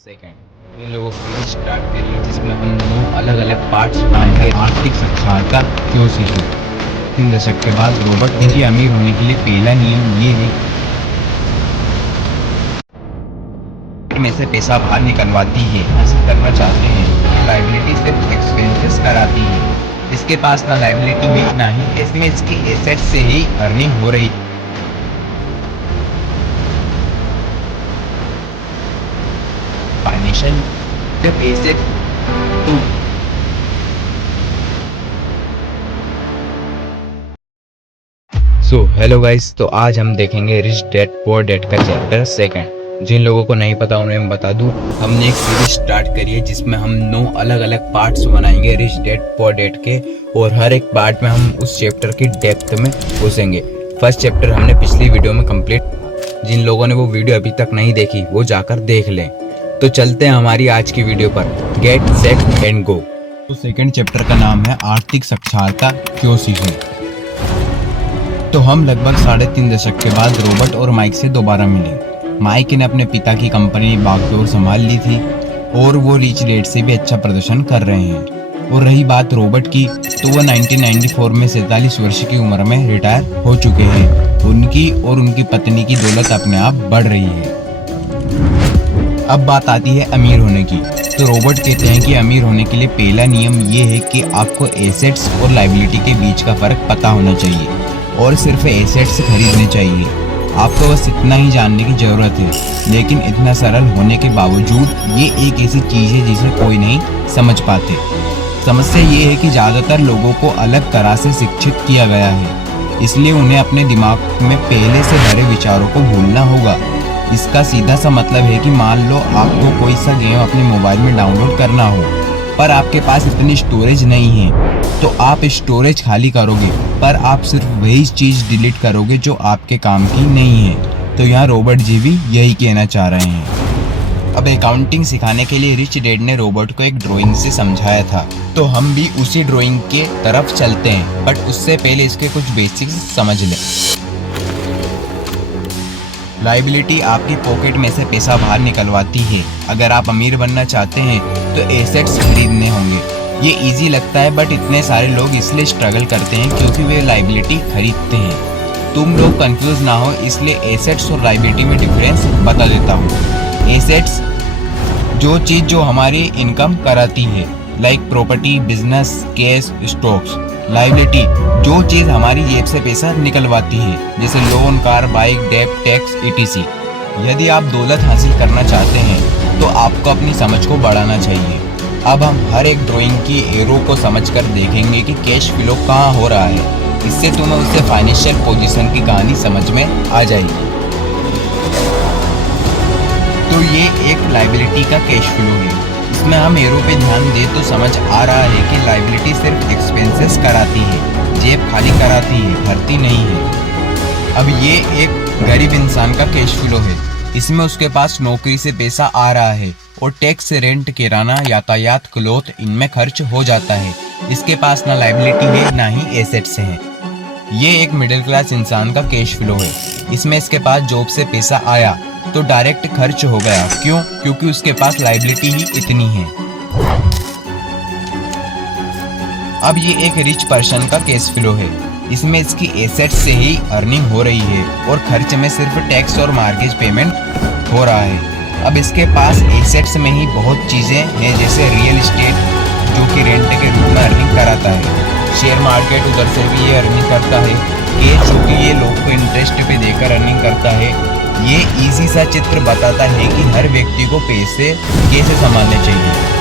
Second in लोगों को start करिए जिसमें हम 9 अलग अलग पार्ट्स बनाएंगे आर्थिक साक्षरता क्यों सीखी। 3 दशक के बाद रॉबर्ट इनकी अमीर होने के लिए पहला नियम ये है में से पैसा बाहर निकलवाती है। हासिल करना चाहते हैं लाइबिलिटी सिर्फ एक्सपेंसेस कराती है। इसके पास ना लाइबिलिटी है ना ही इसमें इसकी एसेट से ही अर्निंग हो रही। फाइनेंशियल सिर्फ एसेट हेलो गाइस, तो आज हम देखेंगे रिच डैड पुअर डैड का चैप्टर सेकंड। जिन लोगों को नहीं पता उन्हें मैं बता दूं, हमने एक सीरीज स्टार्ट करी है जिसमें हम 9 अलग अलग पार्ट्स बनाएंगे रिच डैड पुअर डैड के, और हर एक पार्ट में हम उस चैप्टर की डेप्थ में घुसेंगे। फर्स्ट चैप्टर हमने पिछली वीडियो में कंप्लीट। जिन लोगों ने वो वीडियो अभी तक नहीं देखी वो जाकर देख लें। तो चलते हैं हमारी आज की वीडियो पर, गेट सेट एंड गो। तो सेकंड चैप्टर का नाम है आर्थिक साक्षरता क्यों सीखें। तो हम लगभग 3.5 दशक के बाद रॉबर्ट और माइक से दोबारा मिले। माइक ने अपने पिता की कंपनी बागडोर संभाल ली थी और वो रिच डैड से भी अच्छा प्रदर्शन कर रहे हैं। और रही बात रॉबर्ट की, तो वो 1994 में 47 वर्ष की उम्र में रिटायर हो चुके हैं। उनकी और उनकी पत्नी की दौलत अपने आप बढ़ रही है। अब बात आती है अमीर होने की। तो रॉबर्ट कहते हैं कि अमीर होने के लिए पहला नियम ये है कि आपको एसेट्स और लायबिलिटी के बीच का फर्क पता होना चाहिए, और सिर्फ एसेट्स खरीदने चाहिए। आपको बस इतना ही जानने की जरूरत है। लेकिन इतना सरल होने के बावजूद ये एक ऐसी चीज है जिसे कोई नहीं समझ पाते। समस्या ये है कि ज्यादातर लोगों को अलग तरह से शिक्षित किया गया है, इसलिए उन्हें अपने दिमाग में पहले से भरे विचारों को भूलना होगा। इसका सीधा सा मतलब है कि मान लो आपको कोई सा गेम अपने मोबाइल में डाउनलोड करना हो, पर आपके पास इतनी स्टोरेज नहीं है, तो आप स्टोरेज खाली करोगे, पर आप सिर्फ वही चीज डिलीट करोगे जो आपके काम की नहीं है। तो यहाँ रॉबर्ट जी भी यही कहना चाह रहे हैं। अब अकाउंटिंग सिखाने के लिए रिच डैड ने रॉबर्ट को एक ड्राइंग से समझाया था, तो हम भी उसी ड्राइंग के तरफ चलते हैं, बट उससे पहले इसके कुछ बेसिक्स समझ लें। लायबिलिटी आपकी पॉकेट में से पैसा बाहर निकलवाती है। अगर आप अमीर बनना चाहते हैं तो एसेट्स खरीदने होंगे। ये इजी लगता है, बट इतने सारे लोग इसलिए स्ट्रगल करते हैं क्योंकि वे लायबिलिटी खरीदते हैं। तुम लोग कंफ्यूज ना हो, इसलिए एसेट्स और लायबिलिटी में डिफरेंस बता देता हूँ। एसेट्स जो चीज़ जो हमारी इनकम कराती है, like property, business, cash, stocks. Liability जो चीज़ हमारी जेब से पैसा निकलवाती है, जैसे loan, car, bike, debt, tax, etc। यदि आप दौलत हासिल करना चाहते हैं तो आपको अपनी समझ को बढ़ाना चाहिए। अब हम हर एक ड्राइंग की एरो को समझकर देखेंगे कि कैश फ्लो कहाँ हो रहा है। इससे तुम्हें उससे फाइनेंशियल पोजीशन की कहानी समझ में आ जाएगी। तो ये एक लायबिलिटी का कैश फ्लो है। इसमें हम एरो पे ध्यान दें तो समझ आ रहा है कि लायबिलिटी सिर्फ एक्सपेंसेस कराती है, जेब खाली कराती है, भरती नहीं है। अब ये एक गरीब इंसान का कैश फ्लो है। इसमें उसके पास नौकरी से पैसा आ रहा है और टैक्स, रेंट, किराना, यातायात, क्लोथ, इनमें खर्च हो जाता है। इसके पास ना लायबिलिटी है ना ही एसेट्स हैं। ये एक मिडिल क्लास इंसान का कैश फ्लो है। इसमें इसके पास जॉब से पैसा आया तो डायरेक्ट खर्च हो गया। क्यों? क्योंकि उसके पास लायबिलिटी ही इतनी है। अब ये एक रिच पर्सन का कैश फ्लो है। इसमें इसकी एसेट से ही अर्निंग हो रही है और खर्च में सिर्फ टैक्स और मार्गेज पेमेंट हो रहा है। अब इसके पास एसेट्स में ही बहुत चीज़ें हैं, जैसे रियल इस्टेट जो कि रेंट के रूप में अर्निंग कराता है, शेयर मार्केट उधर से भी ये अर्निंग करता है, कैश जो कि ये लोग को इंटरेस्ट पे देकर अर्निंग करता है। ये इजी सा चित्र बताता है कि हर व्यक्ति को पैसे कैसे संभालने चाहिए।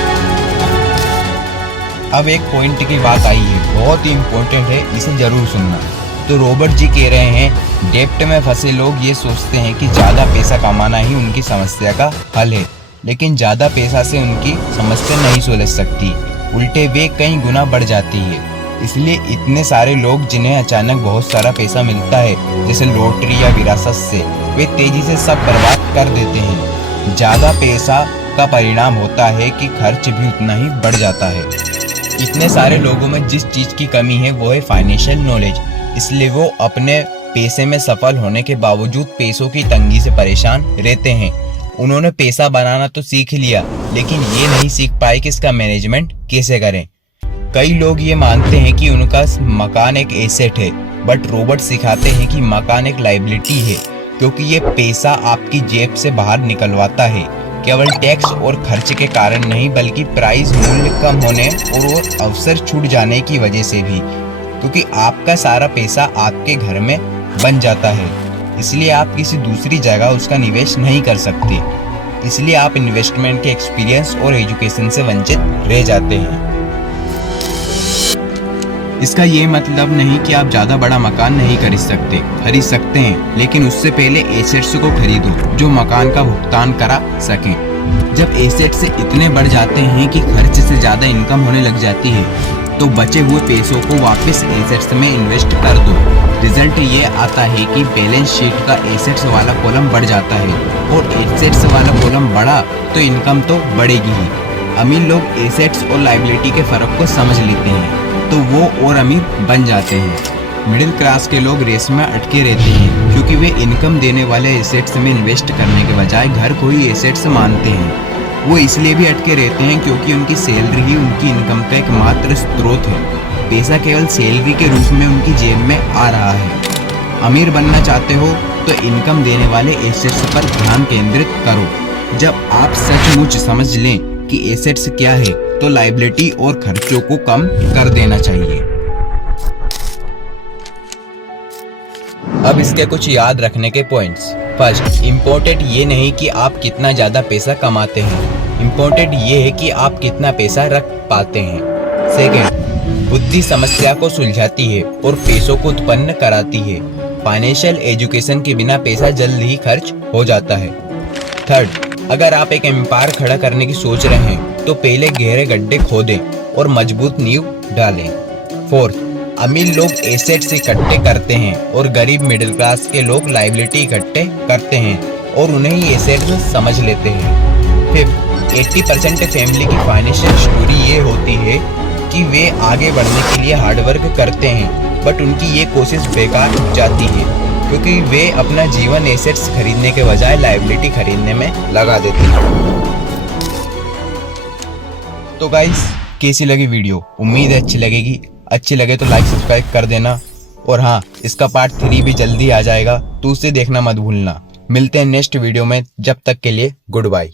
अब एक पॉइंट की बात आई है, बहुत ही इम्पोर्टेंट है, इसे जरूर सुनना। तो रॉबर्ट जी कह रहे हैं डेब्ट में फंसे लोग ये सोचते हैं कि ज़्यादा पैसा कमाना ही उनकी समस्या का हल है, लेकिन ज़्यादा पैसा से उनकी समस्या नहीं सुलझ सकती, उल्टे वे कई गुना बढ़ जाती है। इसलिए इतने सारे लोग जिन्हें अचानक बहुत सारा पैसा मिलता है, जैसे लॉटरी या विरासत से, वे तेजी से सब बर्बाद कर देते हैं। ज़्यादा पैसा का परिणाम होता है कि खर्च भी उतना ही बढ़ जाता है। इतने सारे लोगों में जिस चीज़ की कमी है वो है फाइनेंशियल नॉलेज। इसलिए वो अपने पैसे में सफल होने के बावजूद पैसों की तंगी से परेशान रहते हैं उन्होंने पैसा बनाना तो सीख लिया, लेकिन ये नहीं सीख पाए कि इसका मैनेजमेंट कैसे करें। कई लोग ये मानते हैं कि उनका मकान एक एसेट है, बट रॉबर्ट सिखाते हैं कि मकान एक लायबिलिटी है, क्योंकि ये पैसा आपकी जेब से बाहर निकलवाता है, केवल टैक्स और खर्च के कारण नहीं, बल्कि प्राइस मूल्य कम होने और अवसर छूट जाने की वजह से भी, क्योंकि आपका सारा पैसा आपके घर में बन जाता है, इसलिए आप किसी दूसरी जगह उसका निवेश नहीं कर सकते। इसलिए आप इन्वेस्टमेंट के एक्सपीरियंस और एजुकेशन से वंचित रह जाते हैं। इसका ये मतलब नहीं कि आप ज्यादा बड़ा मकान नहीं खरीद सकते हैं, लेकिन उससे पहले एसेट्स को खरीदो जो मकान का भुगतान करा सकें। जब एसेट्स इतने बढ़ जाते हैं कि खर्च से ज्यादा इनकम होने लग जाती है, तो बचे हुए पैसों को वापस एसेट्स में इन्वेस्ट कर दो। रिजल्ट ये आता है कि बैलेंस शीट का एसेट्स वाला कॉलम बढ़ जाता है, और एसेट्स वाला कॉलम बढ़ा तो इनकम तो बढ़ेगी ही। अमीर लोग एसेट्स और लायबिलिटी के फर्क को समझ लेते हैं, तो वो और अमीर बन जाते हैं। मिडिल क्लास के लोग रेस में अटके रहते हैं, क्योंकि वे इनकम देने वाले एसेट्स में इन्वेस्ट करने के बजाय घर को ही एसेट्स मानते हैं। वो इसलिए भी अटके रहते हैं क्योंकि उनकी सैलरी ही उनकी इनकम का एकमात्र स्रोत है। पैसा केवल सैलरी के रूप में उनकी जेब में आ रहा है। अमीर बनना चाहते हो तो इनकम देने वाले एसेट्स पर ध्यान केंद्रित करो। जब आप सचमुच समझ लें कि एसेट्स क्या है, तो लायबिलिटी और खर्चों को कम कर देना चाहिए। अब इसके कुछ याद रखने के पॉइंट्स। फर्स्ट, इम्पोर्टेंट ये नहीं कि आप कितना ज्यादा पैसा कमाते हैं, इम्पोर्टेंट ये है कि आप कितना पैसा रख पाते हैं। सेकेंड, बुद्धि समस्या को सुलझाती है और पैसों को उत्पन्न कराती है। फाइनेंशियल एजुकेशन के बिना पैसा जल्द ही खर्च हो जाता है। थर्ड, अगर आप एक एम्पायर खड़ा करने की सोच रहे हैं, तो पहले गहरे गड्ढे खोदें और मजबूत नींव डालें। फोर्थ, अमीर लोग एसेट्स इकट्ठे करते हैं और गरीब मिडिल क्लास के लोग लायबिलिटी इकट्ठे करते हैं और उन्हें ही एसेट्स समझ लेते हैं। फिफ्थ, 80% फैमिली की फाइनेंशियल स्टोरी ये होती है कि वे आगे बढ़ने के लिए हार्डवर्क करते हैं, बट उनकी ये कोशिश बेकार जाती है, क्योंकि वे अपना जीवन एसेट्स खरीदने के बजाय लायबिलिटी खरीदने में लगा देते हैं। तो गाइस, कैसी लगी वीडियो? उम्मीद है अच्छी लगेगी। अच्छी लगे तो लाइक सब्सक्राइब कर देना, और हाँ, इसका पार्ट 3 भी जल्दी आ जाएगा, तो उसे देखना मत भूलना। मिलते हैं नेक्स्ट वीडियो में, जब तक के लिए गुड बाय।